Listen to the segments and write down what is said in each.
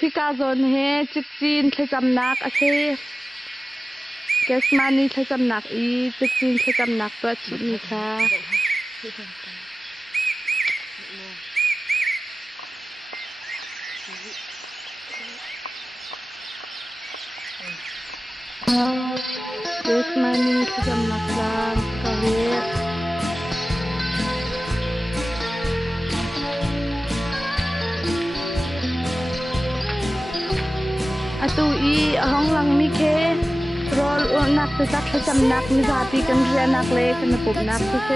พี่กาโซนเฮจิกจีนเทจำนักอาเชแกสมานีเทจำนักอีจิกจีนเทจำนักตัวชิมิค่ะแกสมานีเทจำนักลางกะเฮตูอีห้องลังมีเครอลนักไปจักจำนักมีสาปีกันเรียนนักเล็กกันปุบนักเซ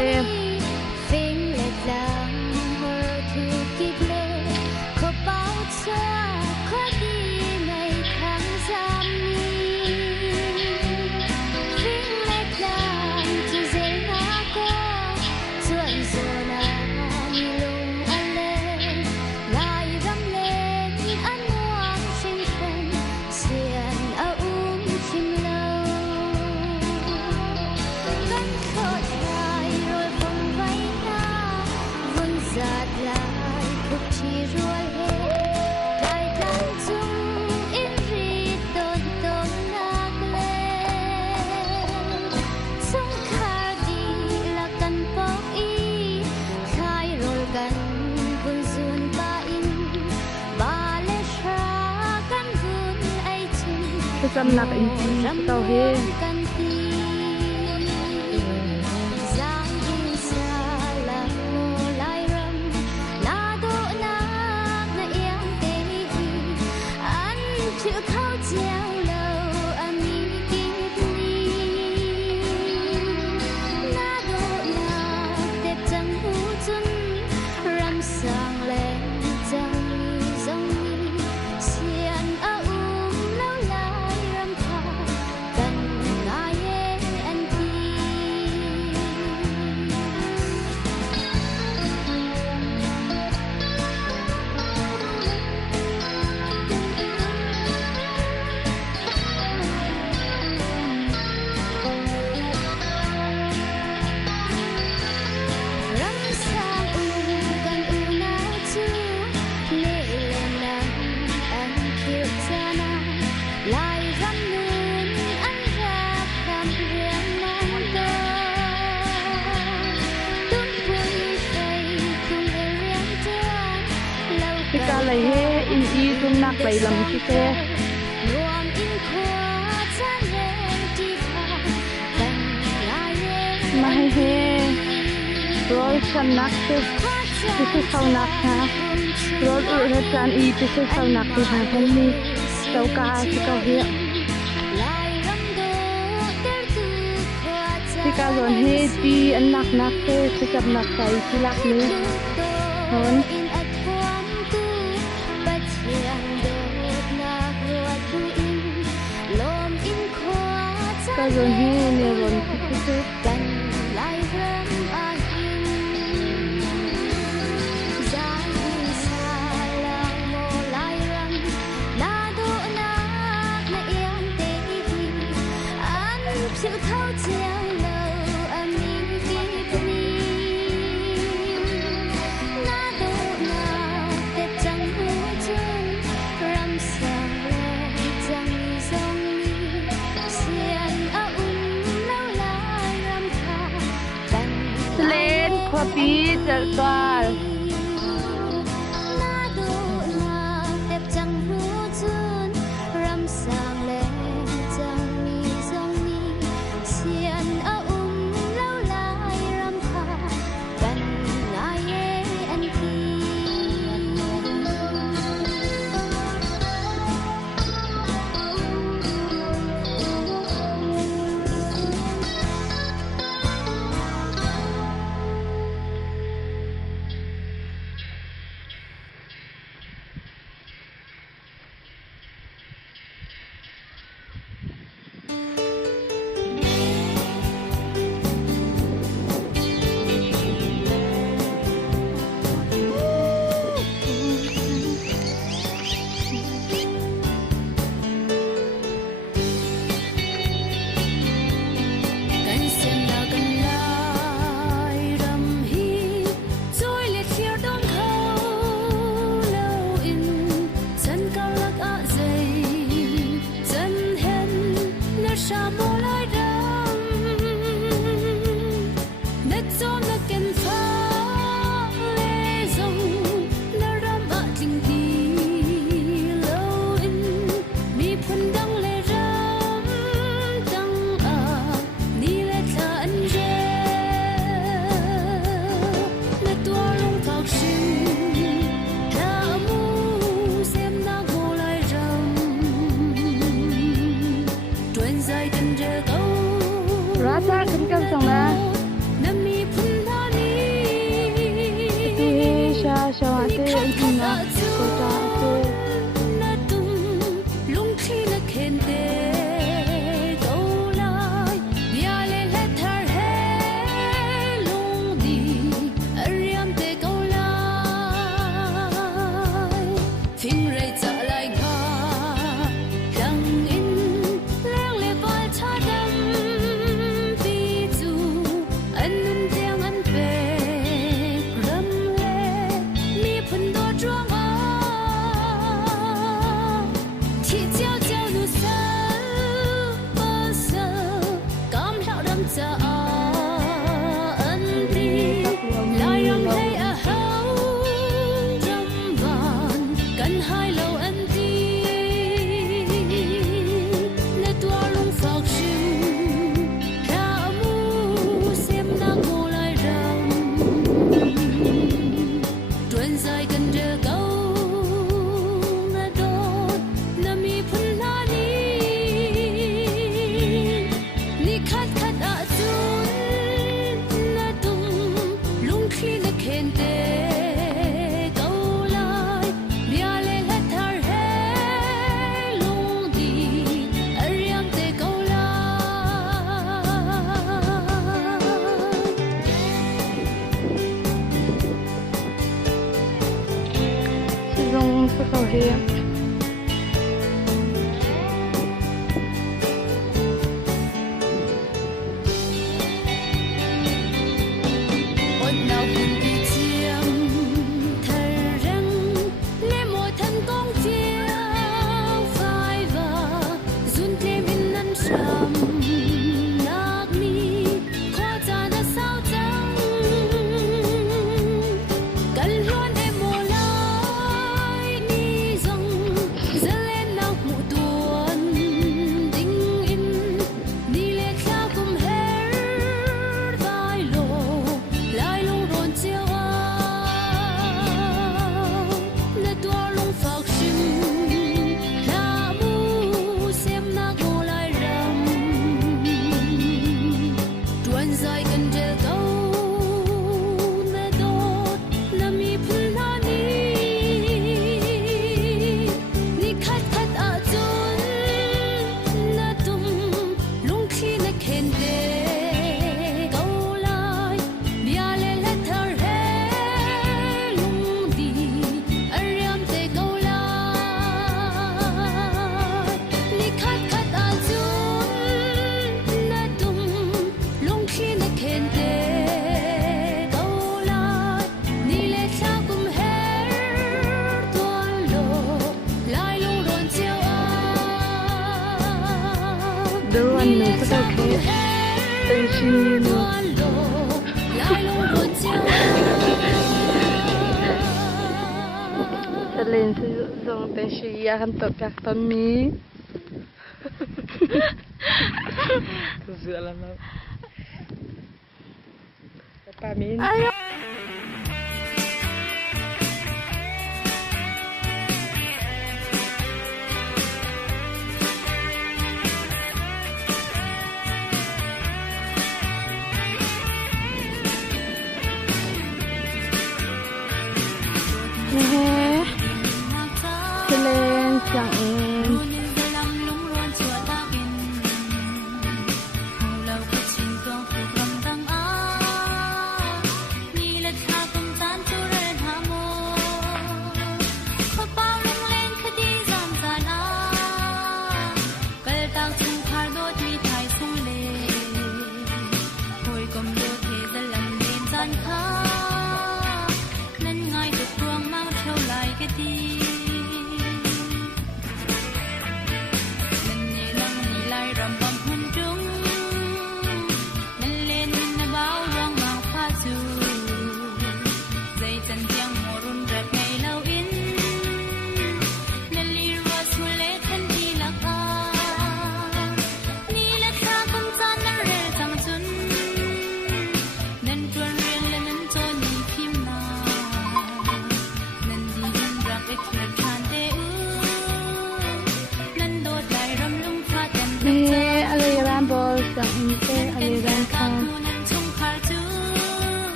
จำนักอินทีเต้าเฮพี่กาเลยเฮอินอีตุนนักไปลำที่เซมาให้เฮรอฉันนักที่เข้านักนะรออุรจานอีที่เข้านักที่หาพันนี้เจ้ากาที่เขาเฮียพี่กาโดนเฮดีอันนักเซ่ที่จับนักใส่ที่รักนี้ฮอนก็โดนเฮเนรอนที่สุดปีจะกว่า Rasa kencang sana. Itu syawate ina kota tu. Here. Doan na sa kaki. Tension yun. Sa lên sử dụng tay suy ăn tập các tâm mí. Dựa lắm đâu. Ba mí. Nè, cho lên chẳng em.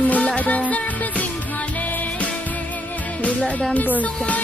mula dan bolsan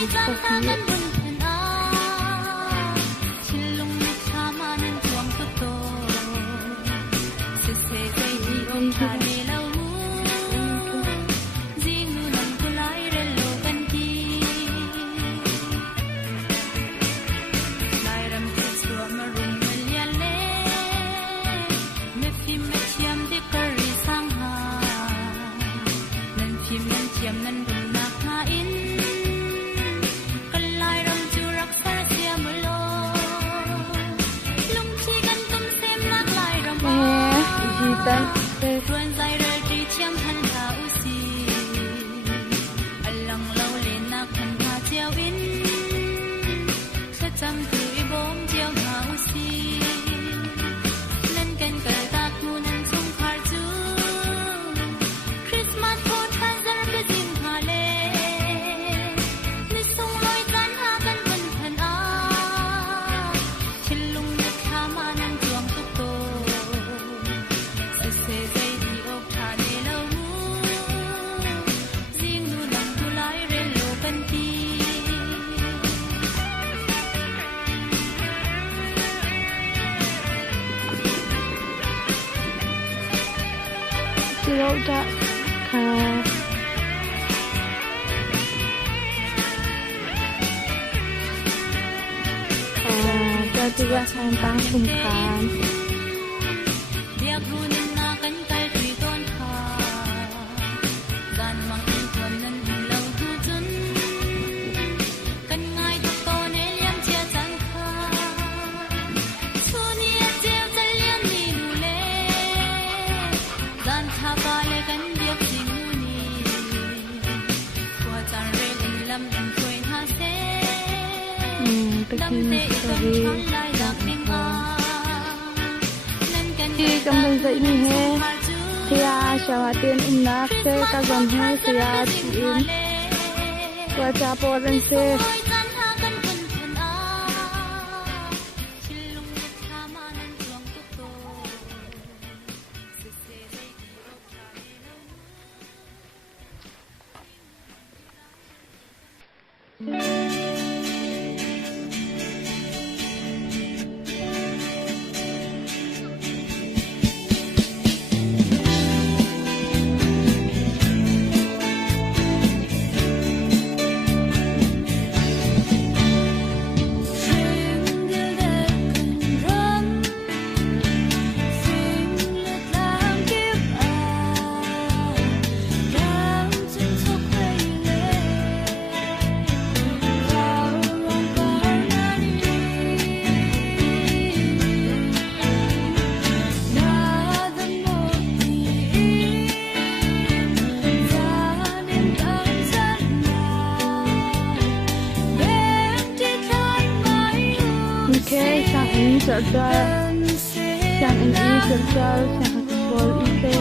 Rota ka juga santang sungkan Kampung sa ini he saya syawatin umnak se kagan he saya ciin cuaca poren se serta yang ini serta yang bol itu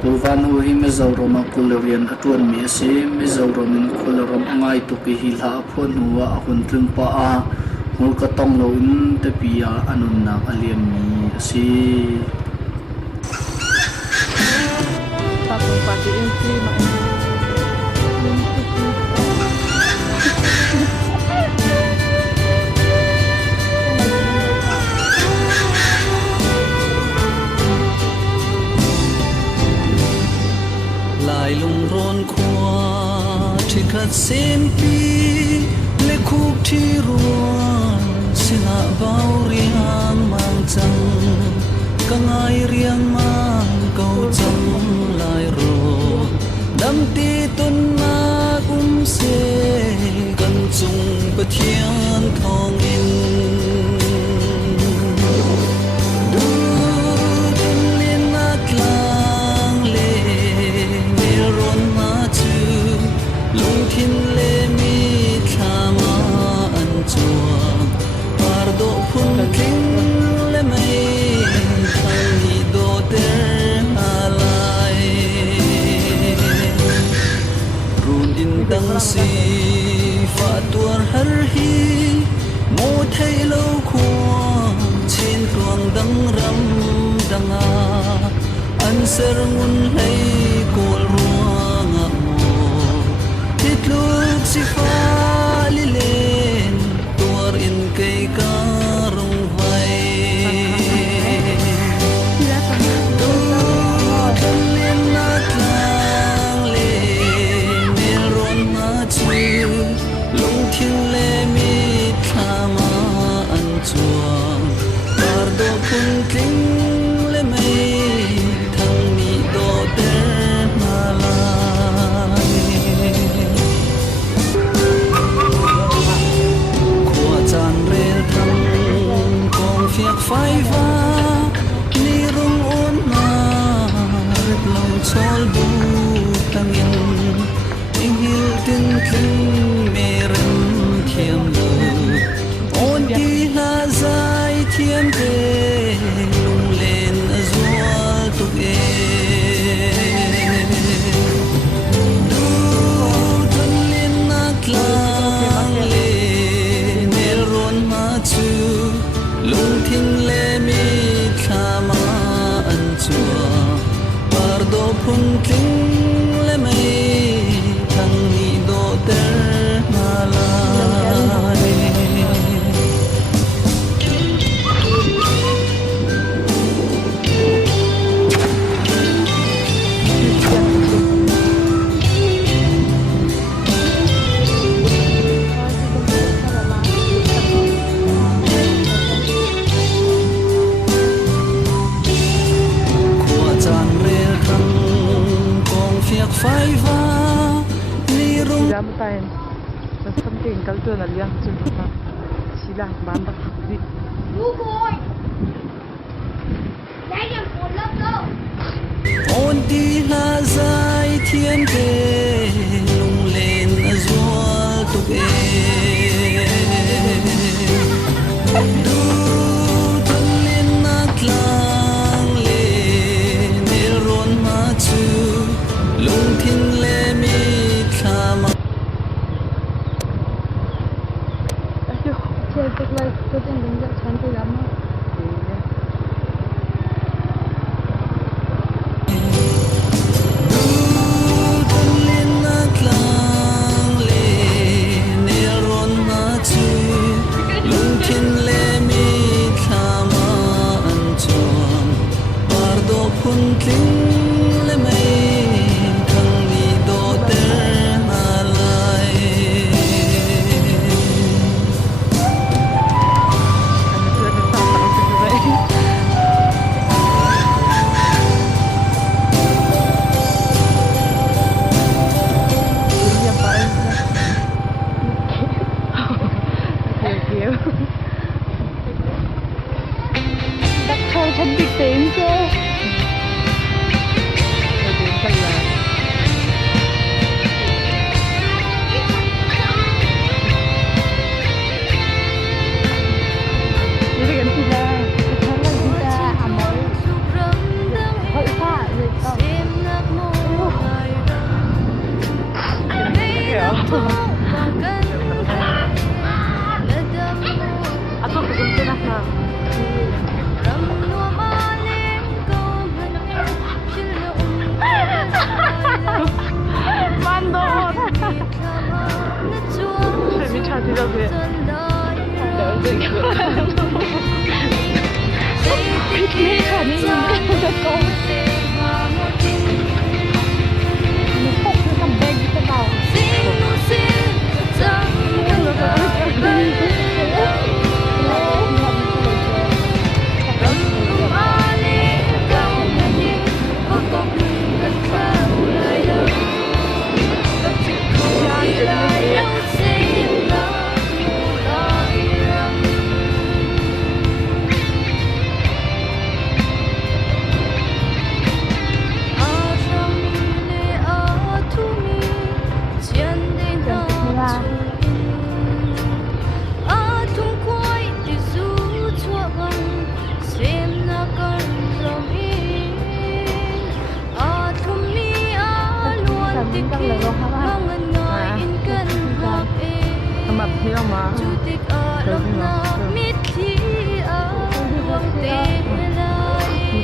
Tuvan hu hi Mizoram a kulrian atuan mi ase Mizoram in kulram angai to ki hi la phon huwa a hun tling pa a mul ka tong lo in te pia anun na alian mi ase Tapos pati yung klima. Lại lung ron khoa thì khát xem pi lệ khúc thi ruộng xin hạ bao riêng mang trăng cả ngày riêng mang câu trăng lại rồi đam ti tuân na se gần chung bất thiên thong in thiên lệ mi thama an chuang pardo phun kinh lệ mây thang hi do te alai run in dang si fa tuar har hi mo thai lo khuang chen tuang dang ram danga an ser ngun lei kol ruang a Itlog si Fali len tuar in kay karong vai Tutan len at lang le meron na chu Long thiên le mi thama an chuang Pardo pun king le may thang ni do ter malay chan rel thang kong phiak phai va ni rung on na rep long chol bu tangin ing hil tin king me rem thiam lo on di la zai thiam te lung len azwal tu e du tan len na klang le lung thiên lệ mi thama an chua pardo phun king lệ mây thang ni do ter malai phai va ni rung Jam tayo. Mas something kalto na liang chunta. Sila banda di. Bukoy! Dahil ang pulap lo! on di la zai thiên te lung lên azwal tu e du tan len na klang le nel ron ma chu lung thiên lệ mi thama Chơi tức là tôi tên đứng dậy chán tôi lắm á. tan len na klang le nel ron ma chu lung thiên lệ mi thama an chuang pardo phun king le mai Đặt thôiฉันติดเต็มเจ้ นี่ค่ะนี่จะโกงมันพกคือทำเบงจะเบา Mặt hiếu mà Được nhưng mà Mình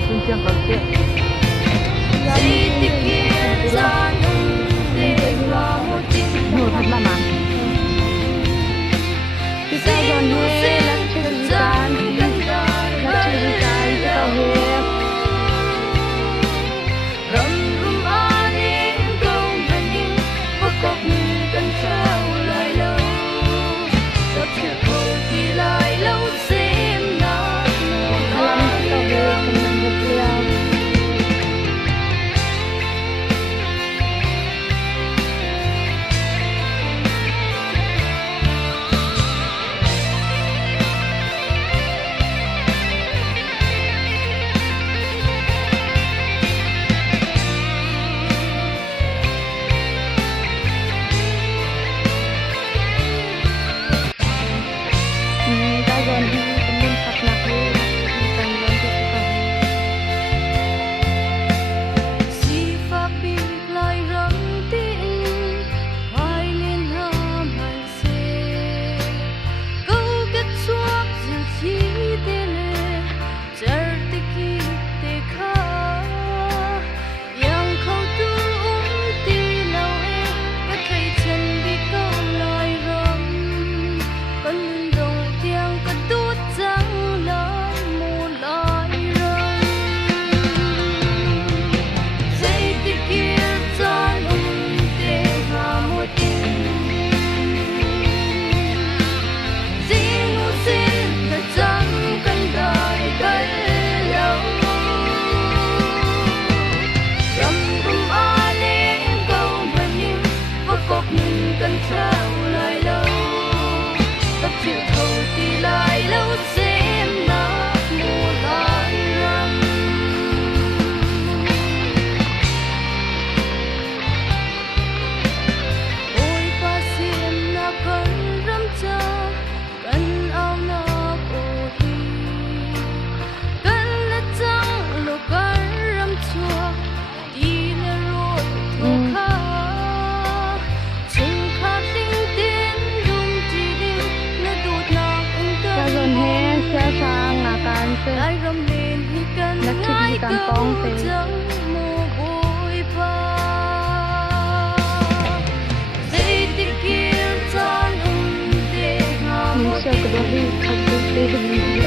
xin chăng còn chuyện Nhiều thật là mà Kita giòn he lắc chân gian cho tao he Hãy subscribe cho kênh Ghiền Mì Gõ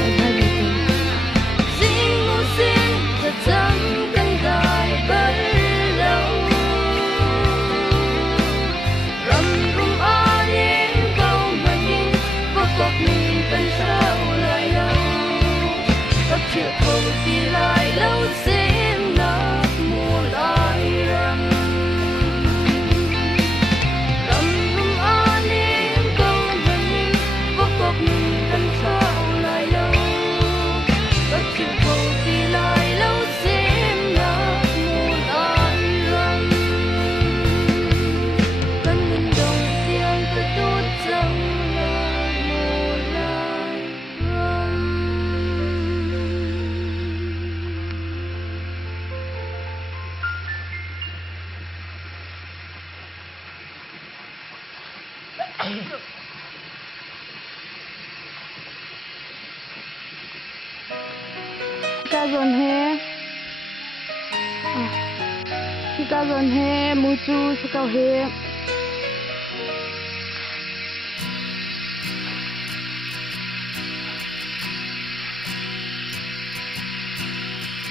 để không bỏ Kita zon he mucu sekau he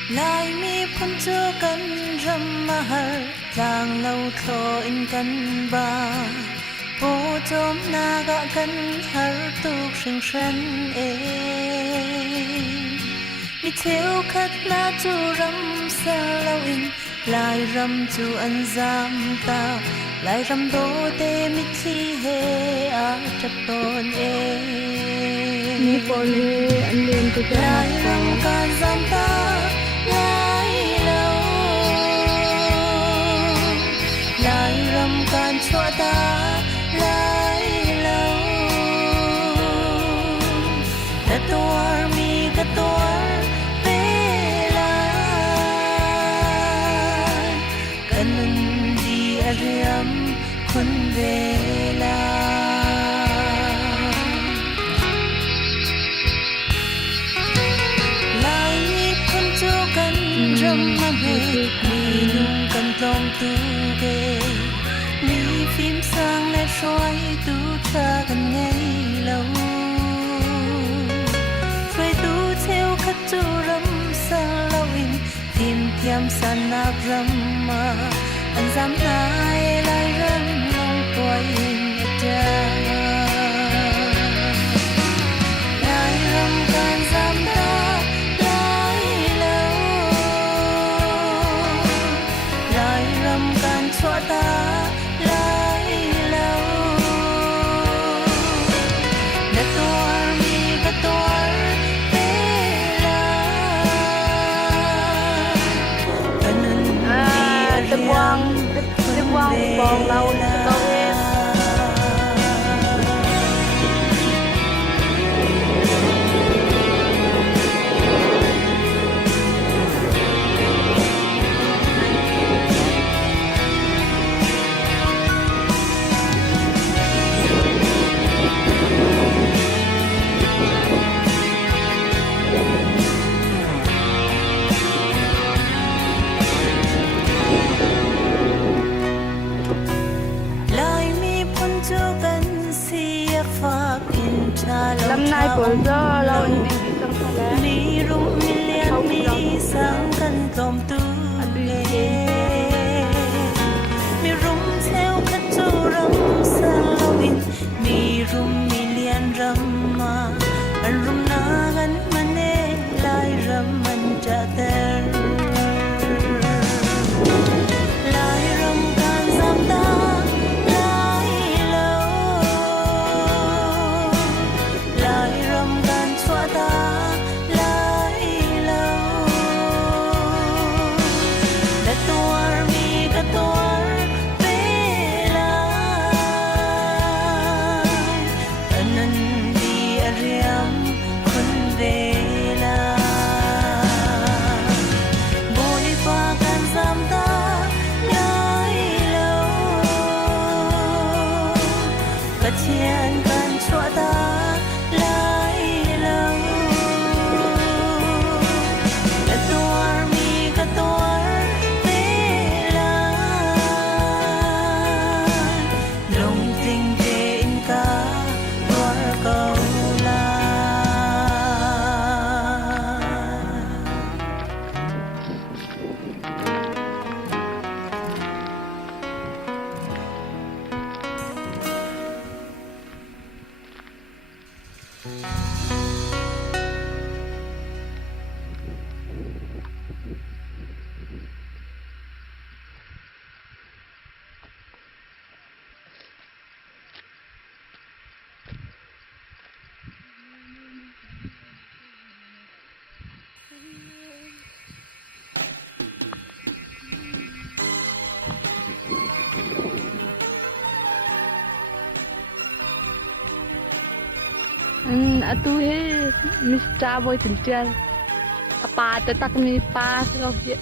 lại mi phun cho căn râm mà har tlang lâu thọ in căn ba vô chom na gạ căn har tuk sing shan e mi theo khát na chu râm sa lâu in lại râm chu an giam ta lại râm đô tê mi thi he a chap ton e ni pol he an len tu ja lại râm can giam ta lại lâu lại râm can cho ta lại lâu đã tuar mi cả tuar về lại cần đi ariam kun về lại kun cho cần râm mà về mi nung cần tông tu về mi phim sang lẽ xoay tu cha gần ngay lâu phơi tu theo khát tu râm sa lâu in tìm thiam san nạp râm mà anh dám ai lại râm lòng quay cha lại râm can dám ta lại lâu lại râm can cho ta lại lâu đã tuar mi cả tuar về lại cần đi Tem buang bong lau tao em lâm nay của do lâu anh bị trong sao lẽ mi rum mi lian mi sang căn tòm tu mi rum theo khát chu râm sa lâu in mi rum mi lian râm mà anh rum na gan mane lai râm man cha ter lai râm can giam ta lai lâu lại râm gan cho ta lại lâu đã tuar mi cả tuar về lại anh đi ariam kun về lại bồi pha can giam ta lại lâu cả thiên can cho ta lại lâu đã tuar mi cả tuar về lại lòng tình trên cả tuar câu lại tu he Mr. Boy Tintial apa tak mi pas lo je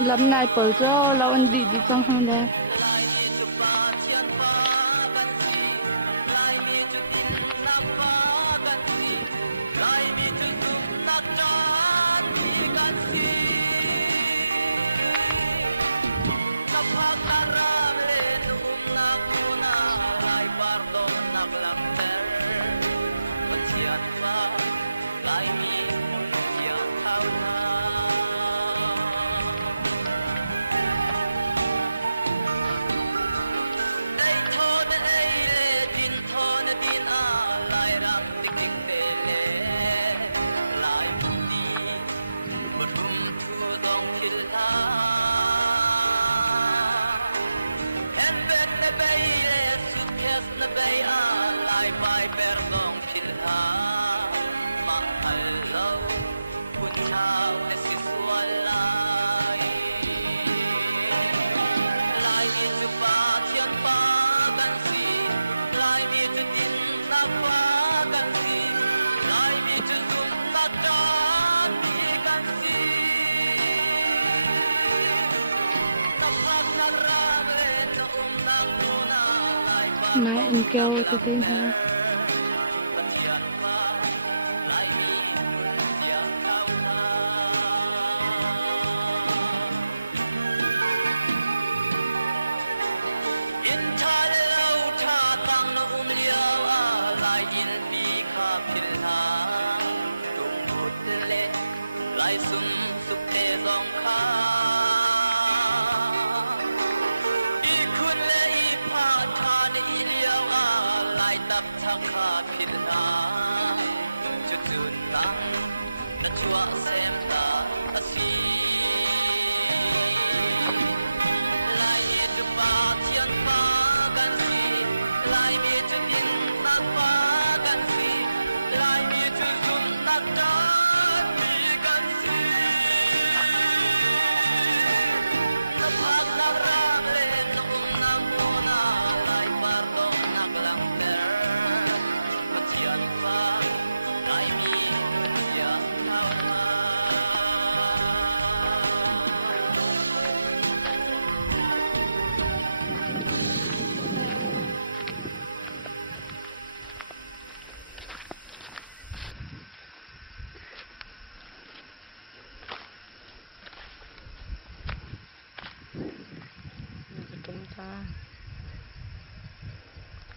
Lâm nai bờ cho lâu anh đi trong hàng đây. Mai anh kêu tôi tin ha.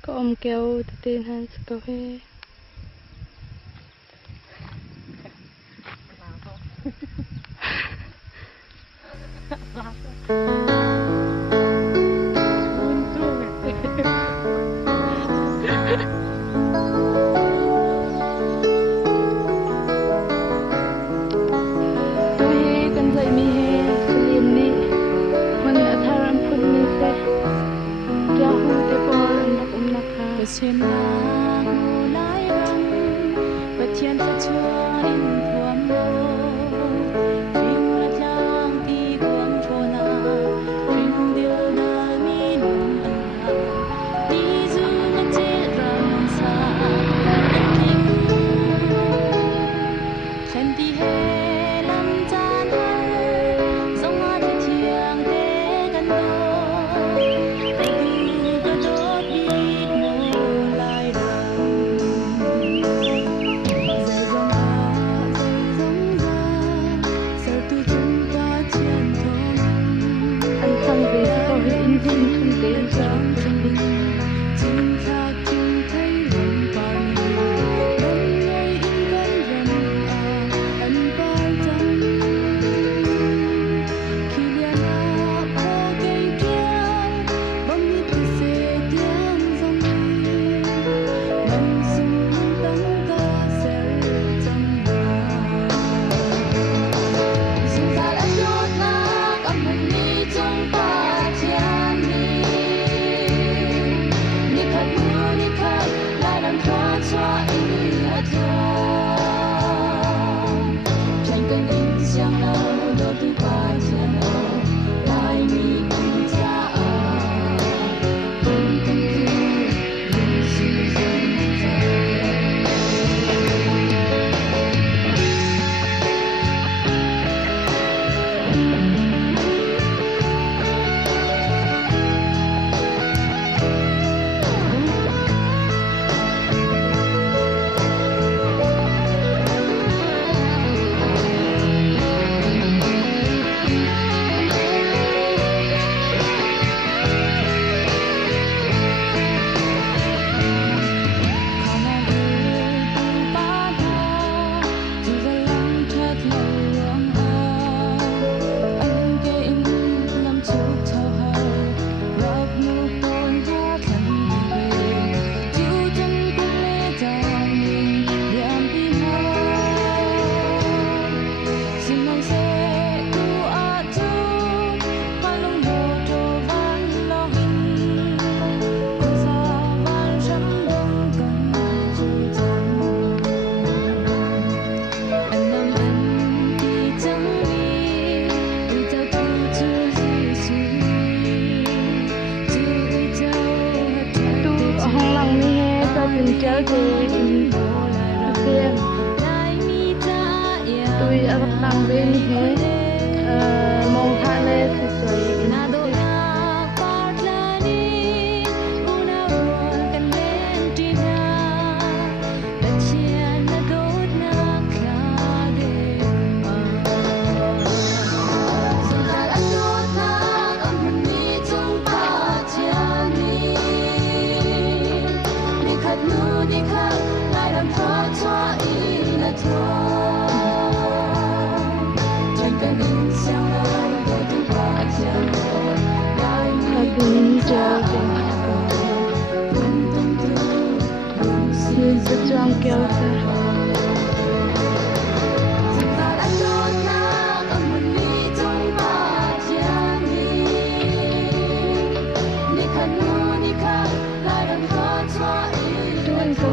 Có ông kêu tôi tin hắn sẽ có hết. Trên lá ngô lái rong và thiên ta chúa in thuầm mô phim lát lang ti quang phô na phim điều na mi nung an ha đi du ngắt chết ram sa an kim khen ti he lam chan han song ha te thiang te kan do in chel te in kem tui arak tang ben he mong tha le se soi in in chel te se chuang keo ta tuan ko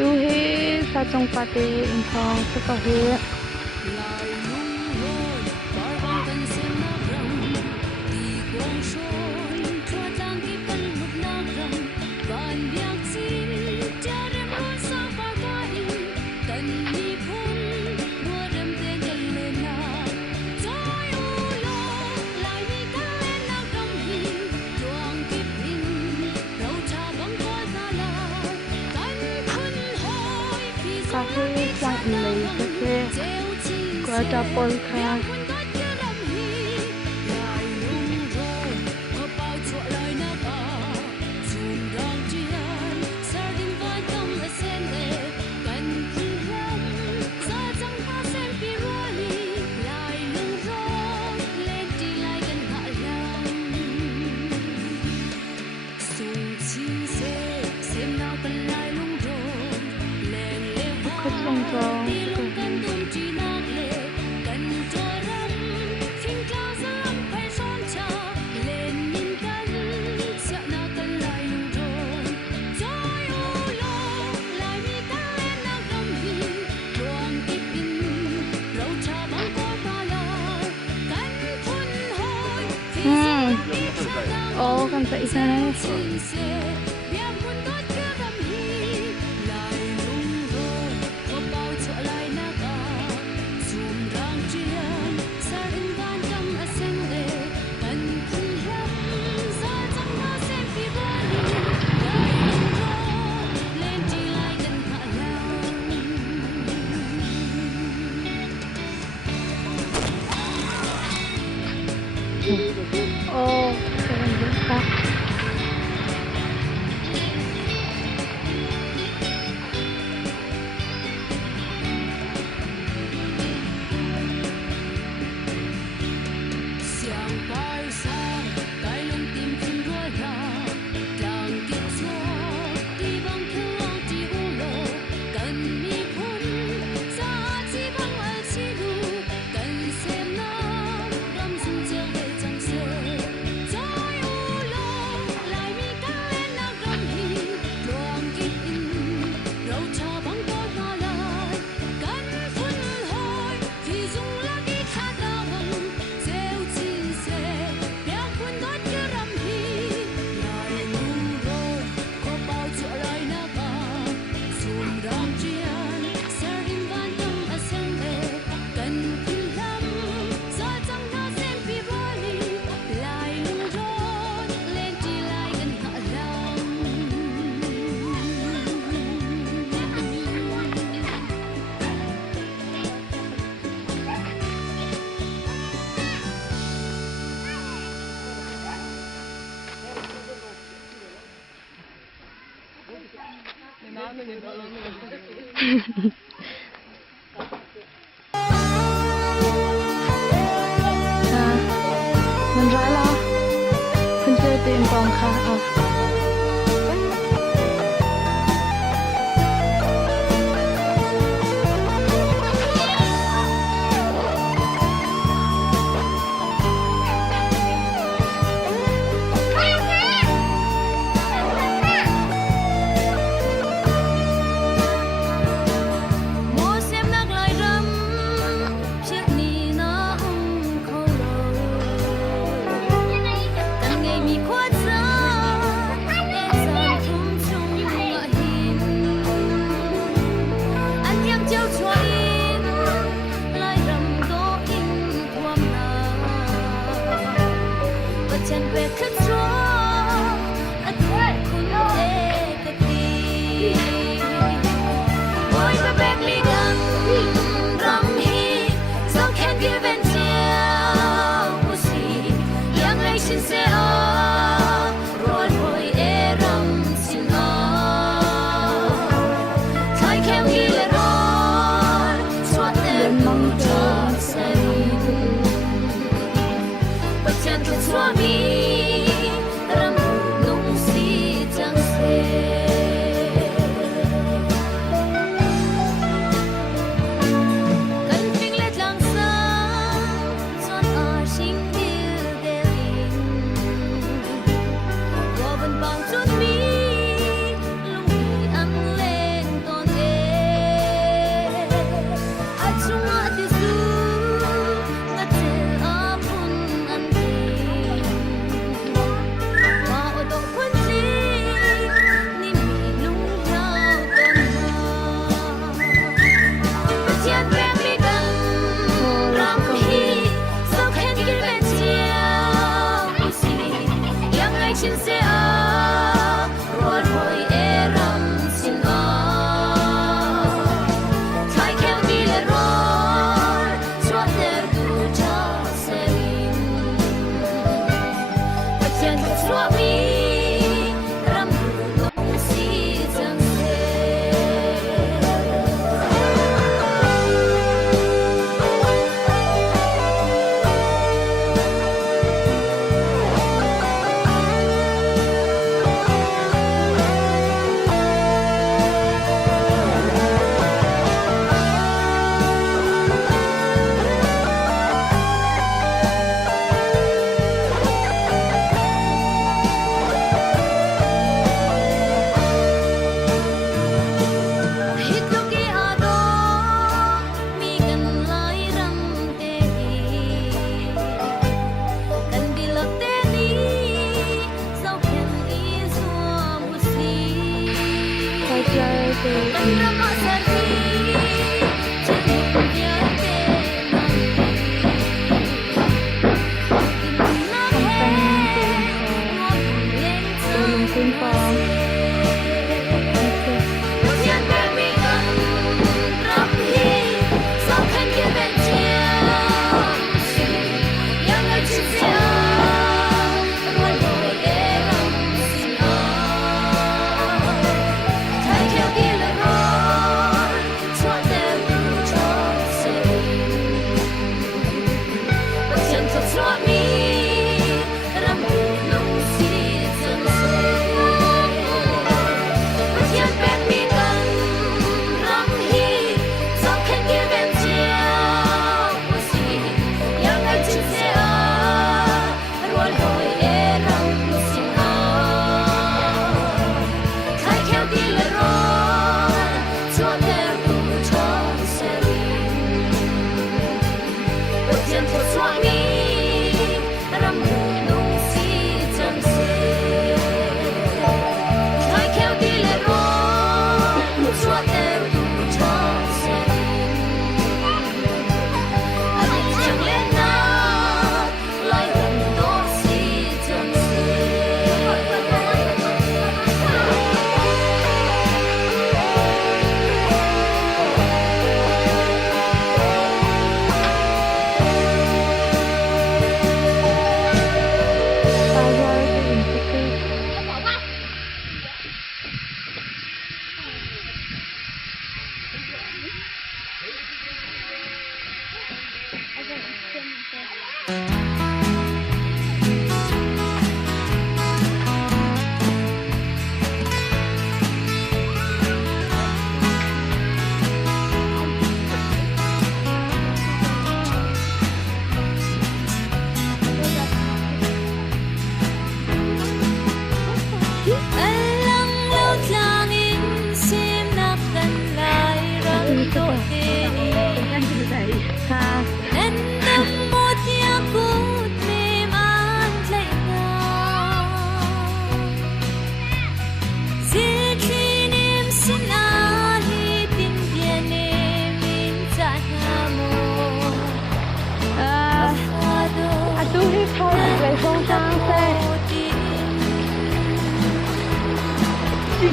tu he sa chong pate in thong sa ka he ka he sang in lei ka he kwa ta pol kha ka chong chong kan sa isa naมันร้ายแล้วเพิ่นเจอตีนกองค่ะเอา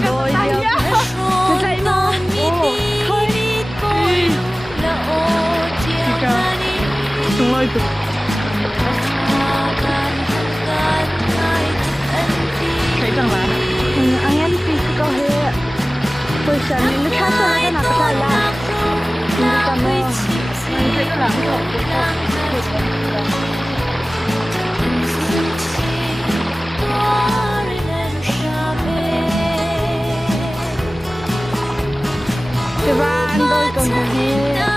Rồi điều Tôi thấy mà Chúng ơi tụi thấy rằng là Ang yan physical hair person ini kasa na nakakala hindi ka mo thấy rất là diba andol kong hair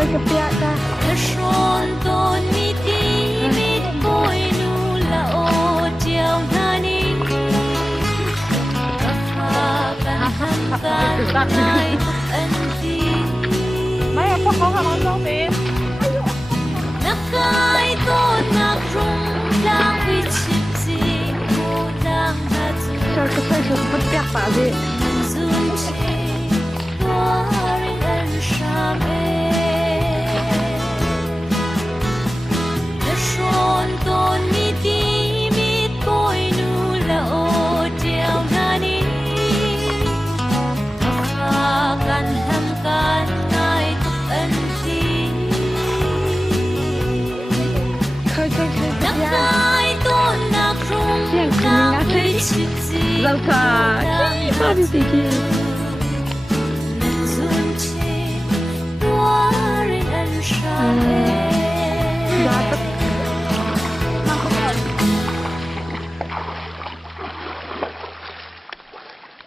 chơi cái bia ta. The son tôn mi ti mi bôi nu la ô chiều nani. Mấy em có không không biết. Nakai to nakrung lang vi chip si mo lang ha zu. Chơi cái chơi sụp bứt bia phá gì. Zun chi wari an shame. The son ton mi ti mi boi nu la o chiao nani. Kan ham kan nai tuk an ti. Chơi chơi chơi bia. Nakai to nakrung Chuyện gì lang ngã vi thế? chip si. Lâu cả. Chi ba đi gì kia. Giá tất.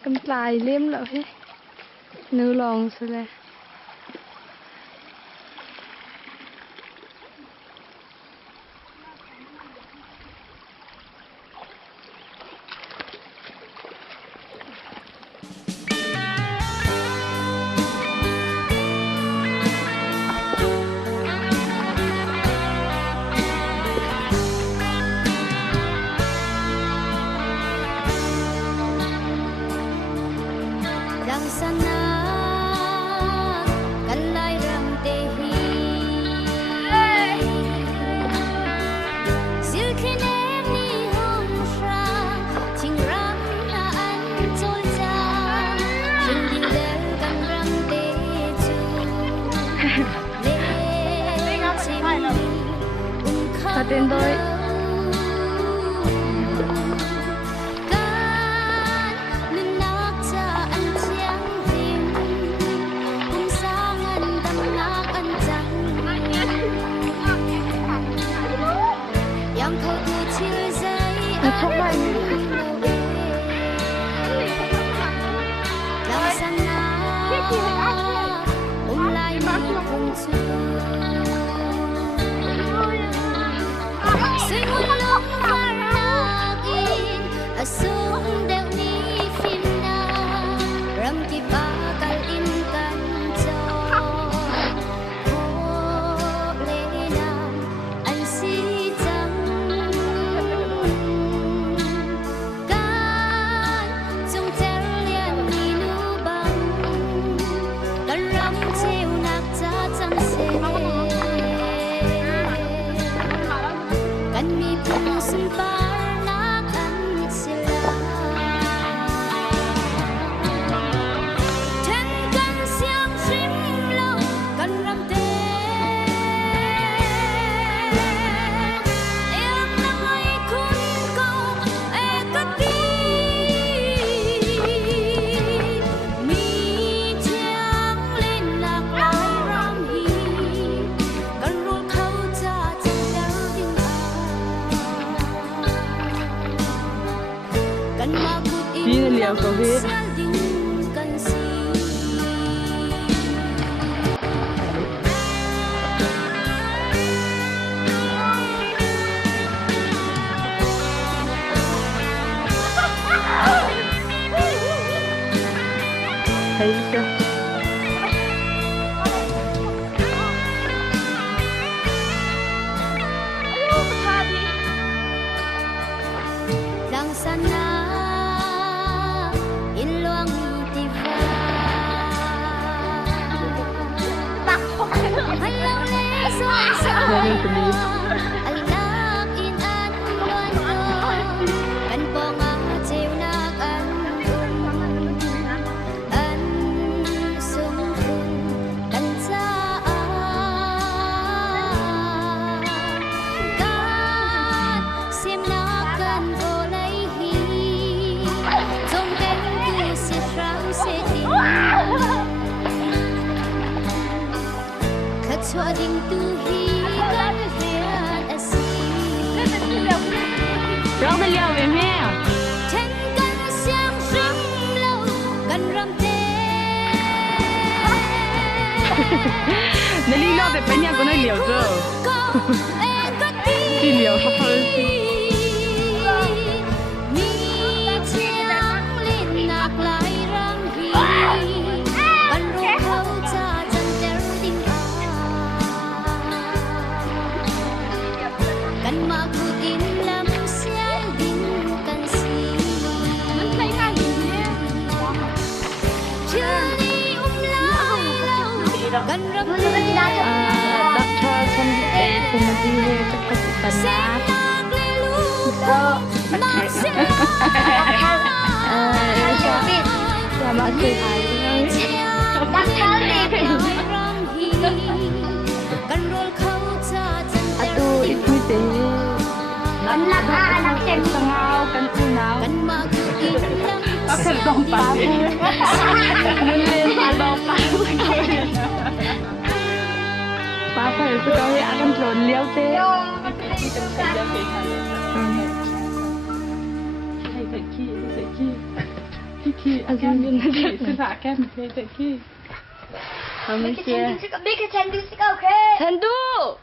Cầm lại liếm lại hết. Nữ lòng sẽ là. Lang sana kan lai ram te hi sil khin em ni hong sha ching ram na an chol cha ching di del kan ram te chu le chim Thật đến đôi. Chúc lại. Asung deu ni phim na ram ki ba kal in kan cho ho le na an si chang kan chung tel lian ni nu bang kan ram cheu nak cha chang se kan mi phung sun pa Đi liều cầu hết. Thấy chưa? Lang sana in luang ti va hello le so so alam in an luan kan po nga cheu nak an sung kun kan cha kan sim nak kan vo lai hi trong cánh tu si rang se tin khát xóa đình tu hi kan hian asi Rong cái liều về mẹ. trên căn xiang rim lâu kan ram te 那里聊的半年跟那聊着，地聊好好的。Dokter Timothy Kesusanak sama Atu itu deh anak tengah kan unau dong papu mulai dong papu Papa itu kau akan drone liau teh. Kiki, akan dia nak kan? Kiki. Kami siapa? Bika Chandu sih kau ke? Chandu.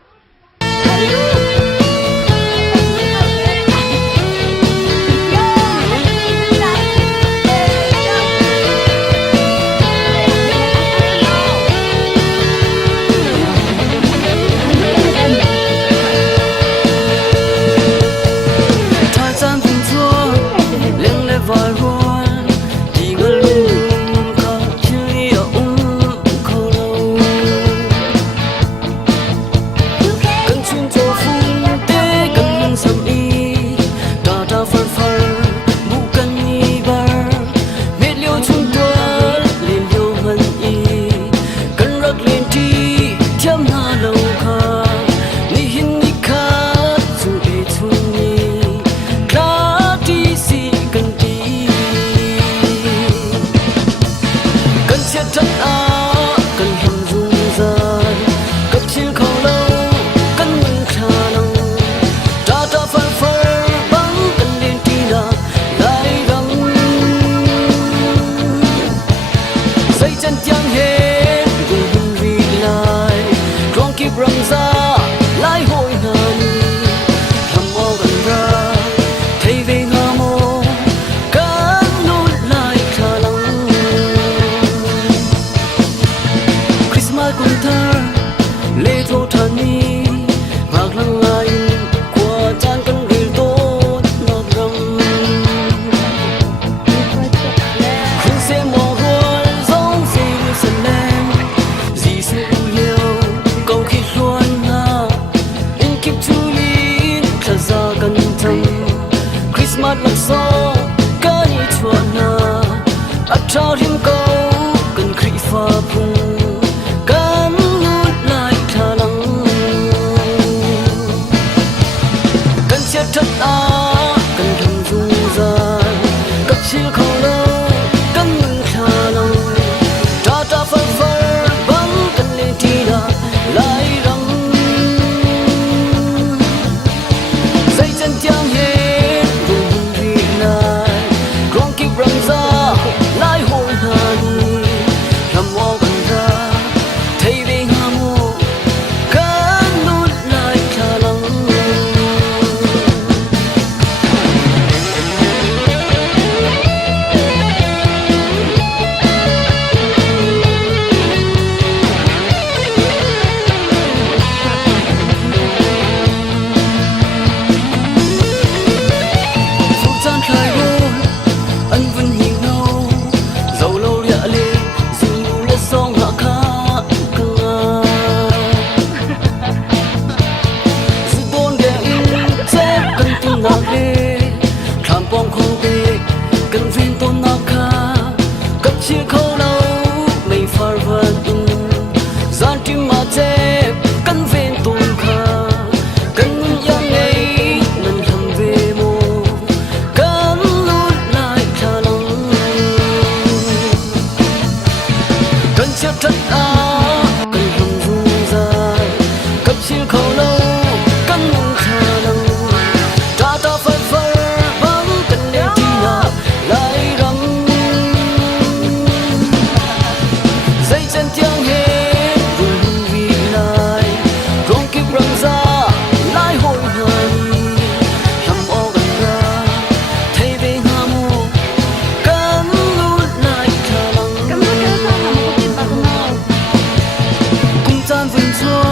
xua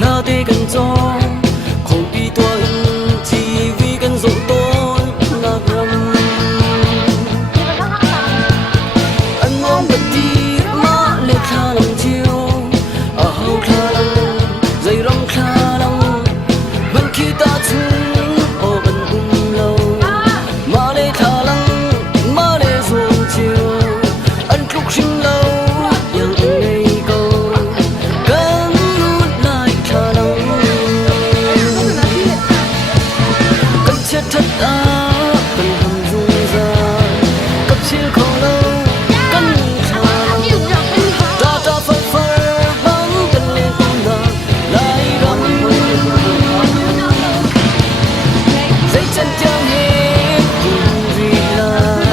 là tê cần cho không đi tua chỉ vì cần dỗ tôn là rầm anh mong bật đi má lệ kha lòng chiều ở hậu kha lòng dây rong kha lòng vẫn khi ta chung ở gần lâu má lệ kha lòng má lệ ruộng chiều anh lúc sinh lâu yang anh đây câu cắn nút lại kha lòng cắn chết thật ta cần hầm dung ra cấp chiều khó lâu cắn kha lòng ta ta phơi phơi bắn cần lên con đường lại gắm dây chân chẳng hết cùng vì lại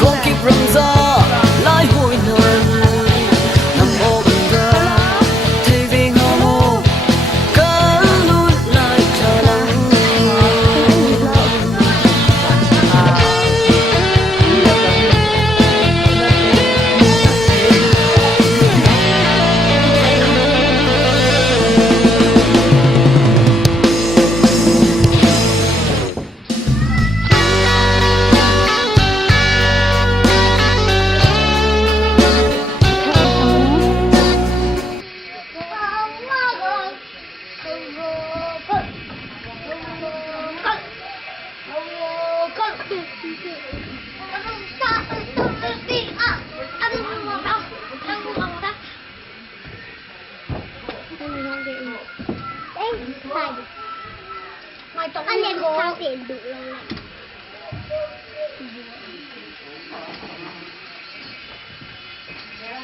không kịp răng ra lại hồi nàn nằm ô bình ra thay vì ngao mô cá nút lại trả lắng anh em sao tiền đủ rồi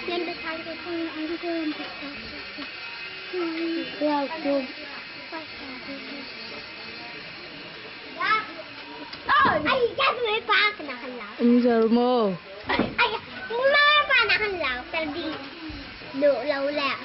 nên được thay cái con ăn cơm rau cơm ay chắc mấy ba cái nào hành lão giờ mơ ay mấy ba nào hành lão ta đi đủ lâu lẹ